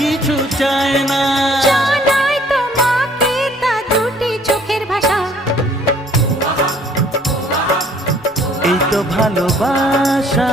কিছু চায় না। জানাই তোমাকে তা দুটি চোখের ভাষা, এই তো ভালোবাসা।